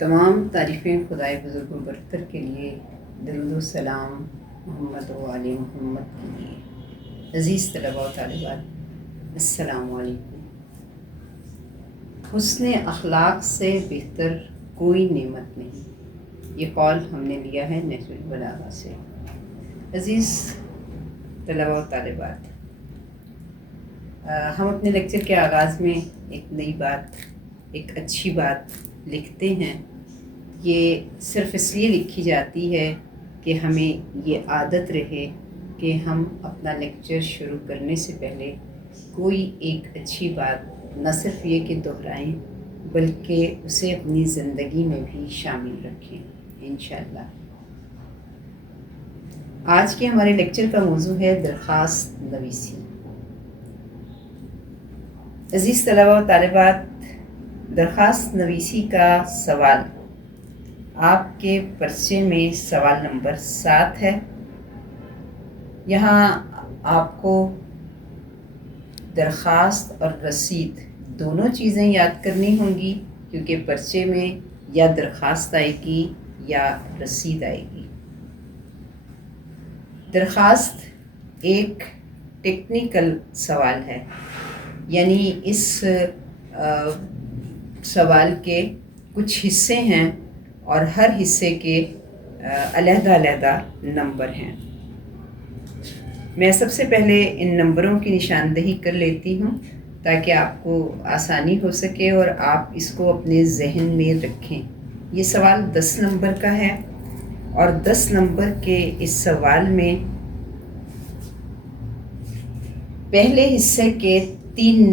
تمام تعریفیں خدائے بزرگ و برتر کے لیے، درود و سلام محمد و آل محمد کے لیے۔ عزیز طلباء و طالبات، السلام علیکم۔ حسن اخلاق سے بہتر کوئی نعمت نہیں، یہ قول ہم نے لیا ہے نہج البلاغہ سے۔ عزیز طلباء و طالبات، ہم اپنے لیکچر کے آغاز میں ایک نئی بات، ایک اچھی بات لکھتے ہیں۔ یہ صرف اس لیے لکھی جاتی ہے کہ ہمیں یہ عادت رہے کہ ہم اپنا لیکچر شروع کرنے سے پہلے کوئی ایک اچھی بات نہ صرف یہ کہ دہرائیں بلکہ اسے اپنی زندگی میں بھی شامل رکھیں انشاءاللہ۔ آج کے ہمارے لیکچر کا موضوع ہے درخواست نویسی۔ عزیز طلباء و طالبات، درخواست نویسی کا سوال آپ کے پرچے میں سوال نمبر 7 ہے۔ یہاں آپ کو درخواست اور رسید دونوں چیزیں یاد کرنی ہوں گی، کیونکہ پرچے میں یا درخواست آئے گی یا رسید آئے گی۔ درخواست ایک ٹیکنیکل سوال ہے، یعنی اس سوال کے کچھ حصے ہیں اور ہر حصے کے علیحدہ علیحدہ نمبر ہیں۔ میں سب سے پہلے ان نمبروں کی نشاندہی کر لیتی ہوں تاکہ آپ کو آسانی ہو سکے اور آپ اس کو اپنے ذہن میں رکھیں۔ یہ سوال 10 نمبر کا ہے اور 10 نمبر کے اس سوال میں پہلے حصے کے 3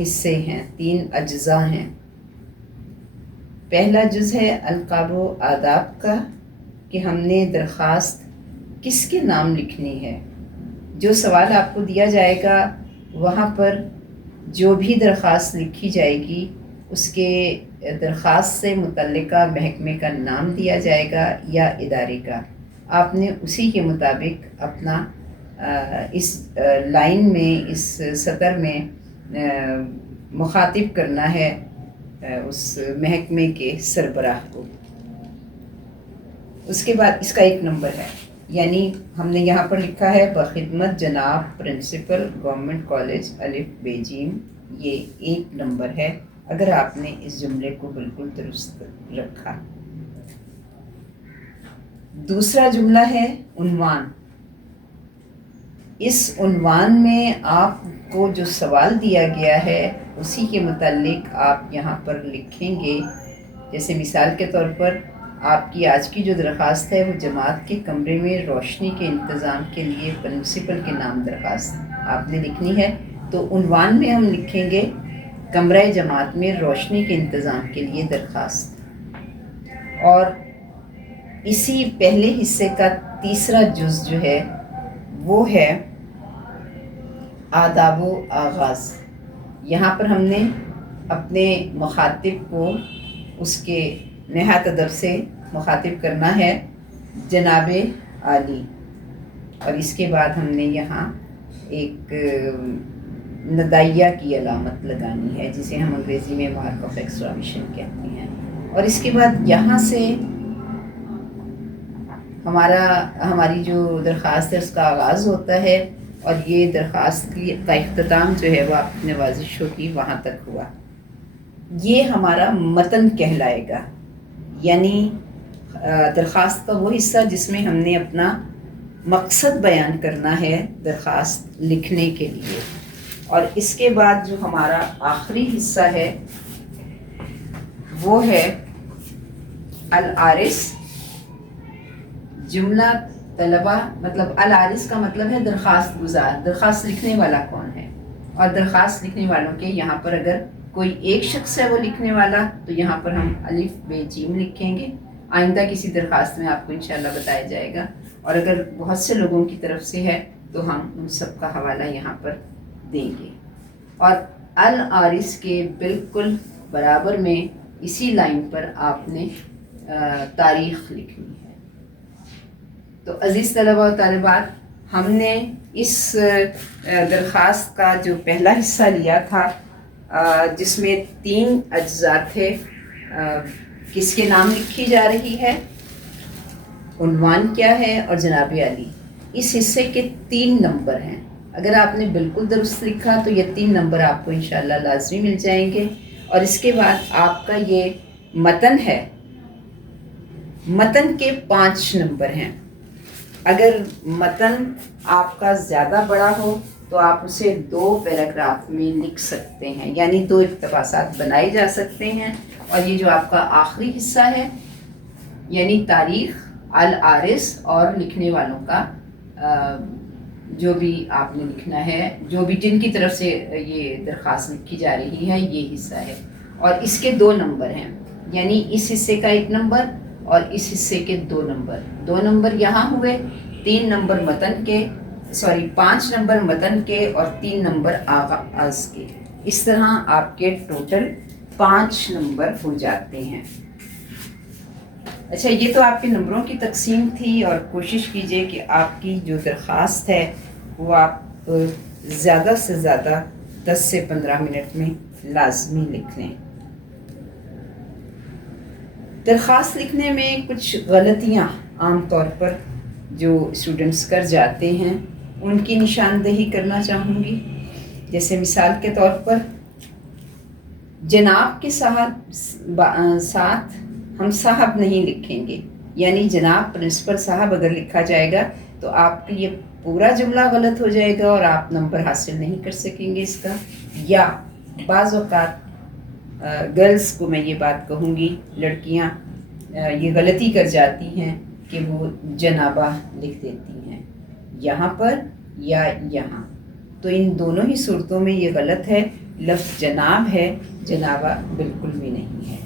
حصے ہیں، 3 اجزاء ہیں۔ پہلا جز ہے القاب و آداب کا، کہ ہم نے درخواست کس کے نام لکھنی ہے۔ جو سوال آپ کو دیا جائے گا وہاں پر جو بھی درخواست لکھی جائے گی اس کے درخواست سے متعلقہ محکمے کا نام دیا جائے گا یا ادارے کا۔ آپ نے اسی کے مطابق اپنا اس لائن میں، اس سطر میں مخاطب کرنا ہے اس محکمے کے سربراہ کو۔ اس کے بعد اس کا 1 نمبر ہے، یعنی ہم نے یہاں پر لکھا ہے بخدمت جناب پرنسپل گورنمنٹ کالج الف بے جیم، یہ 1 نمبر ہے اگر آپ نے اس جملے کو بالکل درست رکھا۔ دوسرا جملہ ہے عنوان۔ اس عنوان میں آپ کو جو سوال دیا گیا ہے اسی کے متعلق آپ یہاں پر لکھیں گے۔ جیسے مثال کے طور پر آپ کی آج کی جو درخواست ہے وہ جماعت کے کمرے میں روشنی کے انتظام کے لیے پرنسپل کے نام درخواست آپ نے لکھنی ہے، تو عنوان میں ہم لکھیں گے کمرہ جماعت میں روشنی کے انتظام کے لیے درخواست۔ اور اسی پہلے حصے کا تیسرا جز جو ہے وہ ہے آداب و آغاز۔ یہاں پر ہم نے اپنے مخاطب کو اس کے نہایت ادب سے مخاطب کرنا ہے جناب عالی، اور اس کے بعد ہم نے یہاں ایک ندائیہ کی علامت لگانی ہے جسے ہم انگریزی میں مارک آف ایکسکلیمیشن کہتے ہیں۔ اور اس کے بعد یہاں سے ہماری جو درخواست ہے اس کا آغاز ہوتا ہے، اور یہ درخواست کا اختتام جو ہے وہ آپ کی نوازش ہوگی وہاں تک ہوا۔ یہ ہمارا متن کہلائے گا، یعنی درخواست کا وہ حصہ جس میں ہم نے اپنا مقصد بیان کرنا ہے درخواست لکھنے کے لیے۔ اور اس کے بعد جو ہمارا آخری حصہ ہے وہ ہے العارض۔ جملہ طلبہ، مطلب العارض کا مطلب ہے درخواست گزار، درخواست لکھنے والا کون ہے۔ اور درخواست لکھنے والوں کے یہاں پر اگر کوئی ایک شخص ہے وہ لکھنے والا تو یہاں پر ہم الف بے جیم لکھیں گے۔ آئندہ کسی درخواست میں آپ کو انشاءاللہ بتایا جائے گا، اور اگر بہت سے لوگوں کی طرف سے ہے تو ہم ان سب کا حوالہ یہاں پر دیں گے۔ اور العارض کے بالکل برابر میں اسی لائن پر آپ نے تاریخ لکھنی ہے۔ تو عزیز طلباء و طالبات، ہم نے اس درخواست کا جو پہلا حصہ لیا تھا جس میں 3 اجزاء تھے، کس کے نام لکھی جا رہی ہے، عنوان کیا ہے، اور جناب عالی، اس حصے کے 3 نمبر ہیں۔ اگر آپ نے بالکل درست لکھا تو یہ 3 نمبر آپ کو انشاءاللہ لازمی مل جائیں گے۔ اور اس کے بعد آپ کا یہ متن ہے، متن کے 5 نمبر ہیں۔ اگر متن آپ کا زیادہ بڑا ہو تو آپ اسے 2 پیراگراف میں لکھ سکتے ہیں، یعنی 2 اقتباسات بنائے جا سکتے ہیں۔ اور یہ جو آپ کا آخری حصہ ہے، یعنی تاریخ، العارض اور لکھنے والوں کا جو بھی آپ نے لکھنا ہے، جو بھی جن کی طرف سے یہ درخواست لکھی جا رہی ہے، یہ حصہ ہے۔ اور اس کے 2 نمبر ہیں، یعنی اس حصے کا 1 نمبر اور اس حصے کے 2 نمبر۔ 2 نمبر یہاں ہوئے، 3 نمبر متن کے، 5 نمبر متن کے اور 3 نمبر آغاز کے۔ اس طرح آپ کے ٹوٹل 5 نمبر ہو جاتے ہیں۔ اچھا، یہ تو آپ کے نمبروں کی تقسیم تھی، اور کوشش کیجئے کہ آپ کی جو درخواست ہے وہ آپ زیادہ سے زیادہ 10 سے 15 منٹ میں لازمی لکھ لیں۔ درخواست لکھنے میں کچھ غلطیاں عام طور پر جو اسٹوڈنٹس کر جاتے ہیں ان کی نشاندہی کرنا چاہوں گی۔ جیسے مثال کے طور پر جناب کے ساتھ ہم صاحب نہیں لکھیں گے، یعنی جناب پرنسپل صاحب اگر لکھا جائے گا تو آپ کا یہ پورا جملہ غلط ہو جائے گا اور آپ نمبر حاصل نہیں کر سکیں گے اس کا۔ یا بعض اوقات گرلز کو میں یہ بات کہوں گی، لڑکیاں یہ غلطی کر جاتی ہیں کہ وہ جنابہ لکھ دیتی ہیں یہاں پر یا یہاں، تو ان دونوں ہی صورتوں میں یہ غلط ہے۔ لفظ جناب ہے، جنابہ بالکل بھی نہیں ہے۔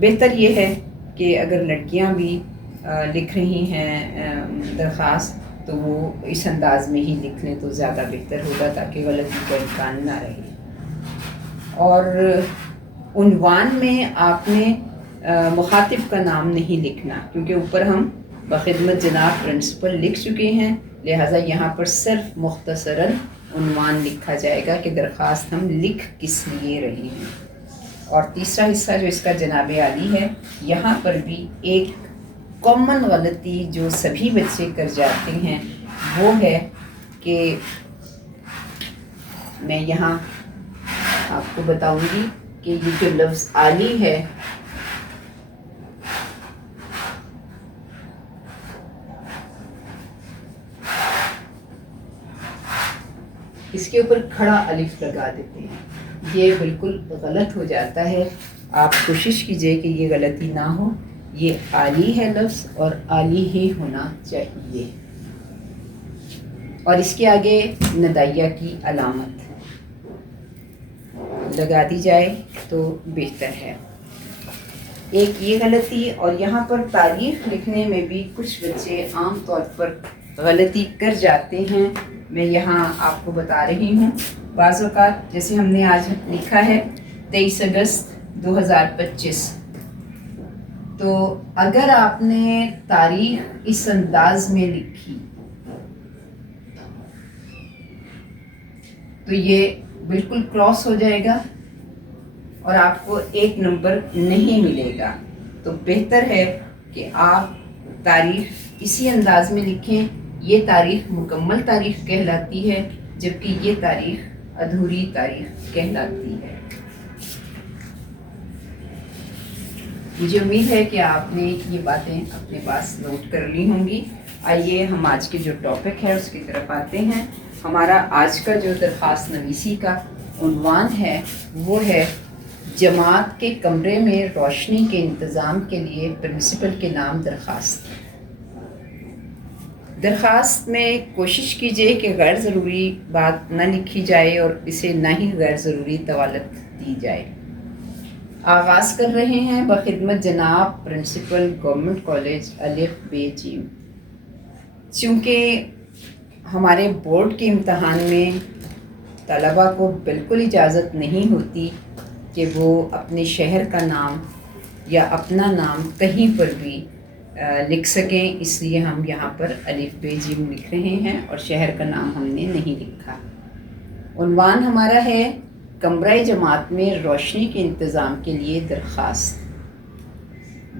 بہتر یہ ہے کہ اگر لڑکیاں بھی لکھ رہی ہیں درخواست تو وہ اس انداز میں ہی لکھ لیں تو زیادہ بہتر ہوگا، تاکہ غلطی کا امکان نہ رہے۔ اور عنوان میں آپ نے مخاطب کا نام نہیں لکھنا، کیونکہ اوپر ہم بخدمت جناب پرنسپل لکھ چکے ہیں، لہٰذا یہاں پر صرف مختصراً عنوان لکھا جائے گا کہ درخواست ہم لکھ کس لیے رہے ہیں۔ اور تیسرا حصہ جو اس کا جناب عالی ہے، یہاں پر بھی ایک کامن غلطی جو سبھی بچے کر جاتے ہیں وہ ہے کہ میں یہاں آپ کو بتاؤں گی کہ یہ جو لفظ عالی ہے اس کے اوپر کھڑا الف لگا دیتے ہیں، یہ بالکل غلط ہو جاتا ہے۔ آپ کوشش کیجئے کہ یہ غلطی نہ ہو، یہ عالی ہے لفظ اور عالی ہی ہونا چاہیے۔ اور اس کے آگے ندائیہ کی علامت لگا دی جائے تو بہتر ہے۔ ایک یہ غلطی، اور یہاں پر تاریخ لکھنے میں بھی کچھ بچے عام طور پر غلطی کر جاتے ہیں، میں یہاں آپ کو بتا رہی ہوں۔ بعض اوقات جیسے ہم نے آج لکھا ہے 23 اگست 2025، تو اگر آپ نے تاریخ اس انداز میں لکھی تو یہ بالکل کراس ہو جائے گا اور آپ کو 1 نمبر نہیں ملے گا۔ تو بہتر ہے کہ آپ تاریخ اسی انداز میں لکھیں۔ یہ تاریخ مکمل تاریخ کہلاتی ہے، جبکہ یہ تاریخ ادھوری تاریخ کہلاتی ہے۔ مجھے امید ہے کہ آپ نے یہ باتیں اپنے پاس نوٹ کر لی ہوں گی۔ آئیے ہم آج کے جو ٹاپک ہے اس کی طرف آتے ہیں۔ ہمارا آج کا جو درخواست نویسی کا عنوان ہے وہ ہے جماعت کے کمرے میں روشنی کے انتظام کے لیے پرنسپل کے نام درخواست۔ درخواست میں کوشش کیجئے کہ غیر ضروری بات نہ لکھی جائے اور اسے نہ ہی غیر ضروری طوالت دی جائے۔ آغاز کر رہے ہیں بخدمت جناب پرنسپل گورنمنٹ کالج الف ب ج۔ چونکہ ہمارے بورڈ کے امتحان میں طلباء کو بالکل اجازت نہیں ہوتی کہ وہ اپنے شہر کا نام یا اپنا نام کہیں پر بھی لکھ سکیں، اس لیے ہم یہاں پر الف ب ج لکھ رہے ہیں اور شہر کا نام ہم نے نہیں لکھا۔ عنوان ہمارا ہے کمرہ جماعت میں روشنی کے انتظام کے لیے درخواست۔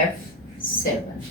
F7,